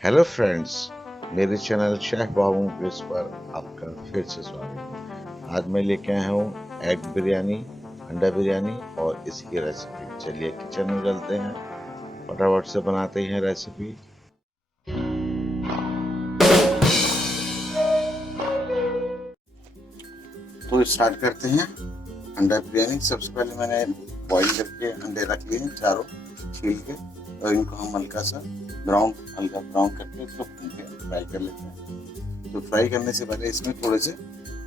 Hello friends, मेरे channel chef बाबूमुकेश पर आपका फिर से स्वागत। आज मैं लेके आया हूँ एग बिरयानी, अंडा बिरयानी और इसकी रेसिपी। चलिए किचन में चलते हैं, फटाफट से बनाते हैं रेसिपी। तो स्टार्ट करते हैं अंडा बिरयानी। सबसे पहले मैंने बॉईल करके अंडे रख लिए हैं चारों, छील के, और इनको हम हल्का ब्राउन करके इसको फ्राई कर लेते हैं। तो फ्राई करने से पहले इसमें थोड़े से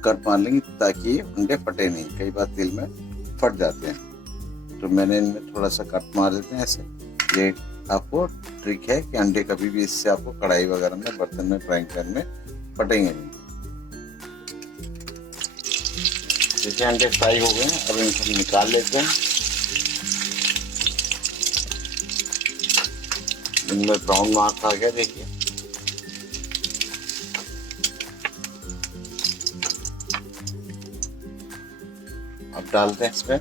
कट मार लेंगे ताकि ये अंडे फटे नहीं, कई बार तेल में फट जाते हैं। तो मैंने इनमें थोड़ा सा कट मार देते हैं ऐसे। ये आपको ट्रिक है कि अंडे कभी भी इससे आपको कढ़ाई वगैरह में, बर्तन में फ्राई करने में फटेंगे नहीं। जैसे अंडे फ्राई हो गए हैं, अब इनको निकाल लेते हैं। इनमें ब्राउन मार्क आ गया, देखिए। अब डालते हैं इसमें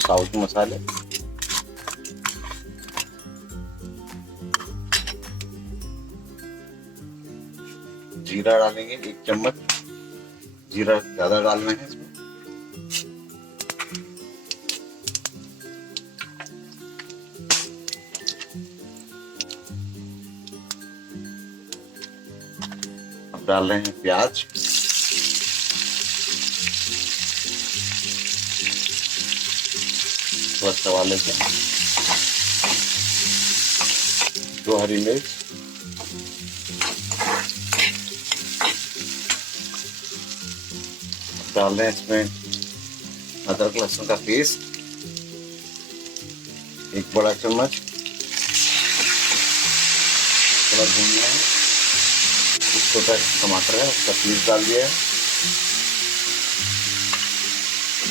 साउथ मसाले। जीरा डालेंगे 1 चम्मच। जीरा ज्यादा डालना है इसमें। अब डाल रहे हैं प्याज। थोड़ा चबा लेते हैं। 2 हरी मिर्च, डाल रहे हैं इसमें अदरक लहसुन का पेस्ट 1 बड़ा चम्मच। थोड़ा भूनना है। छोटा टमाटर है, उसका पीस डाल दिया है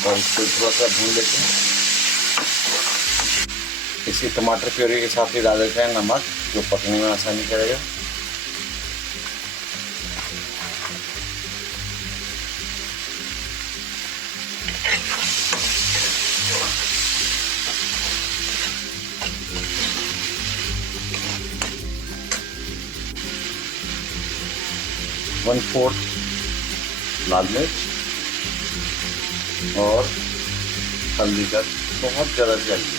और इसको थोड़ा सा भून लेते हैं। इसी टमाटर प्यूरी के साथ ही डाल देते हैं नमक, जो पकने में आसानी करेगा। वन फोर्थ लाल मिर्च और हल्दी का बहुत ज़्यादा जल्दी।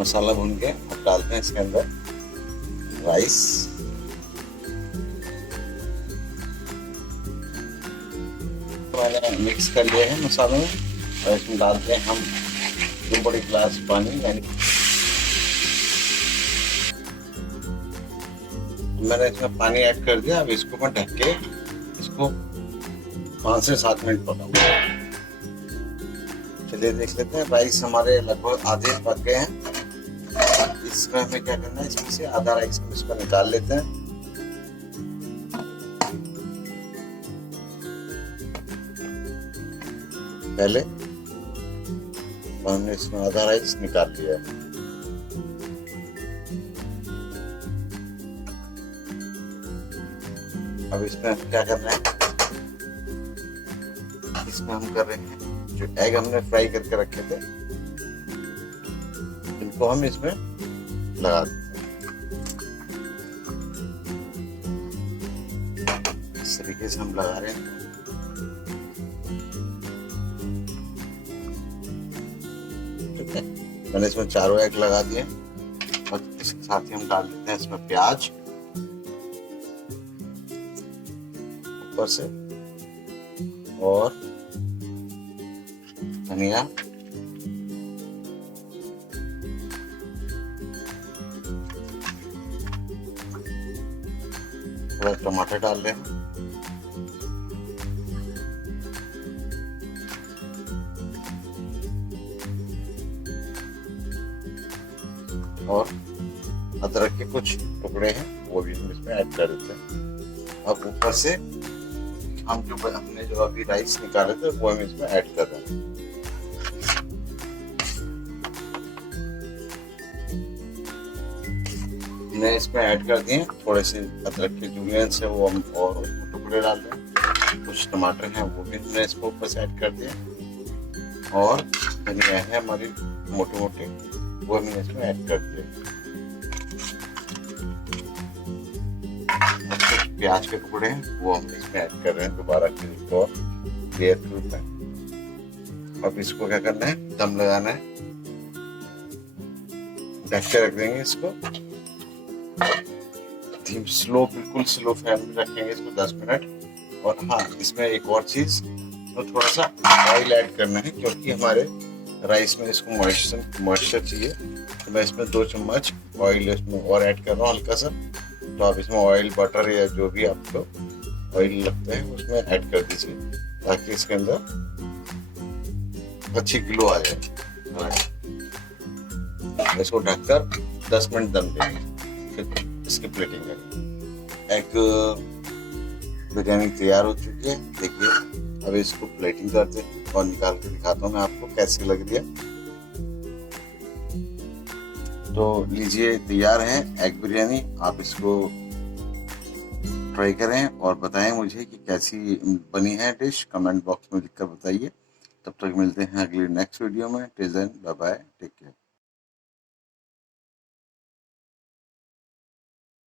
मसाला भून के अब डालते हैं इसके अंदर राइस। मैंने मिक्स कर लिया है मसालों में, और इसमें डालते हैं हम 2 बड़ी गिलास पानी। मैंने इसमें पानी ऐड कर दिया। अब इसको मैं ढक के इसको 5 से 7 मिनट पकाऊंगा। चलिए देख लेते हैं। राइस हमारे लगभग आधे पक गए हैं। इसमें हमें क्या करना है, इसमें से आधा राइस हम इसको निकाल लेते हैं। पहले हमने इसमें आधा राइस निकाल लिया है। अब इसमें क्या करना है, इसमें हम कर रहे हैं जो एग हमने फ्राई करके रखे थे, इनको हम इसमें लगा देते हैं। इस तरीके से हम लगा रहे हैं। ठीक है, मैंने इसमें चारों एग लगा दिए और इसके साथ ही हम डाल देते हैं इसमें प्याज ऊपर से, और धनिया, थोड़ा टमाटर डाल रहे हैं, और अदरक के कुछ टुकड़े हैं वो भी हम इसमें ऐड कर देते हैं। अब ऊपर से हम जो हमने जो अभी राइस निकाले थे वो हम इसमें ऐड कर रहे हैं। हमने इसमें ऐड कर दिए थोड़े से अदरक के जूलियंस है वो हम और टुकड़े डाल दें। कुछ टमाटर हैं वो भी हमने इसको ऊपर से ऐड कर दिए, और धनिया है हमारी मोटे मोटे, वो हमने इसमें ऐड कर दिए। कुछ प्याज के टुकड़े हैं वो हम इसमें ऐड कर रहे हैं दोबारा के लिए और लेयर के रूप में। अब इसको क्या करना है, दम लगाना है, ढक के रख देंगे इसको। स्लो, बिल्कुल स्लो फ्लेम में रखेंगे इसको 10 मिनट। और हाँ, इसमें एक और चीज, तो थोड़ा सा ऑयल ऐड करना है क्योंकि हमारे राइस में इसको मॉइस्चर चाहिए। तो मैं इसमें 2 चम्मच ऑयल इसमें और ऐड कर रहा हूँ हल्का सा। तो आप इसमें ऑयल, बटर या जो भी आपको ऑयल लगता है उसमें ऐड कर दीजिए ताकि इसके अंदर अच्छी ग्लो आ जाए। इसको ढककर 10 मिनट दम देंगे, फिर इसकी प्लेटिंग करेंगे। एग बिरयानी तैयार हो चुकी है, देखिए। अब इसको प्लेटिंग करते हैं और निकाल के दिखाता हूँ मैं आपको कैसी लग रही है। तो लीजिए, तैयार है एग बिरयानी। आप इसको ट्राई करें और बताएं मुझे कि कैसी बनी है डिश। कमेंट बॉक्स में लिखकर बताइए। तब तक मिलते हैं अगली नेक्स्ट वीडियो में। Till then, bye bye, take care.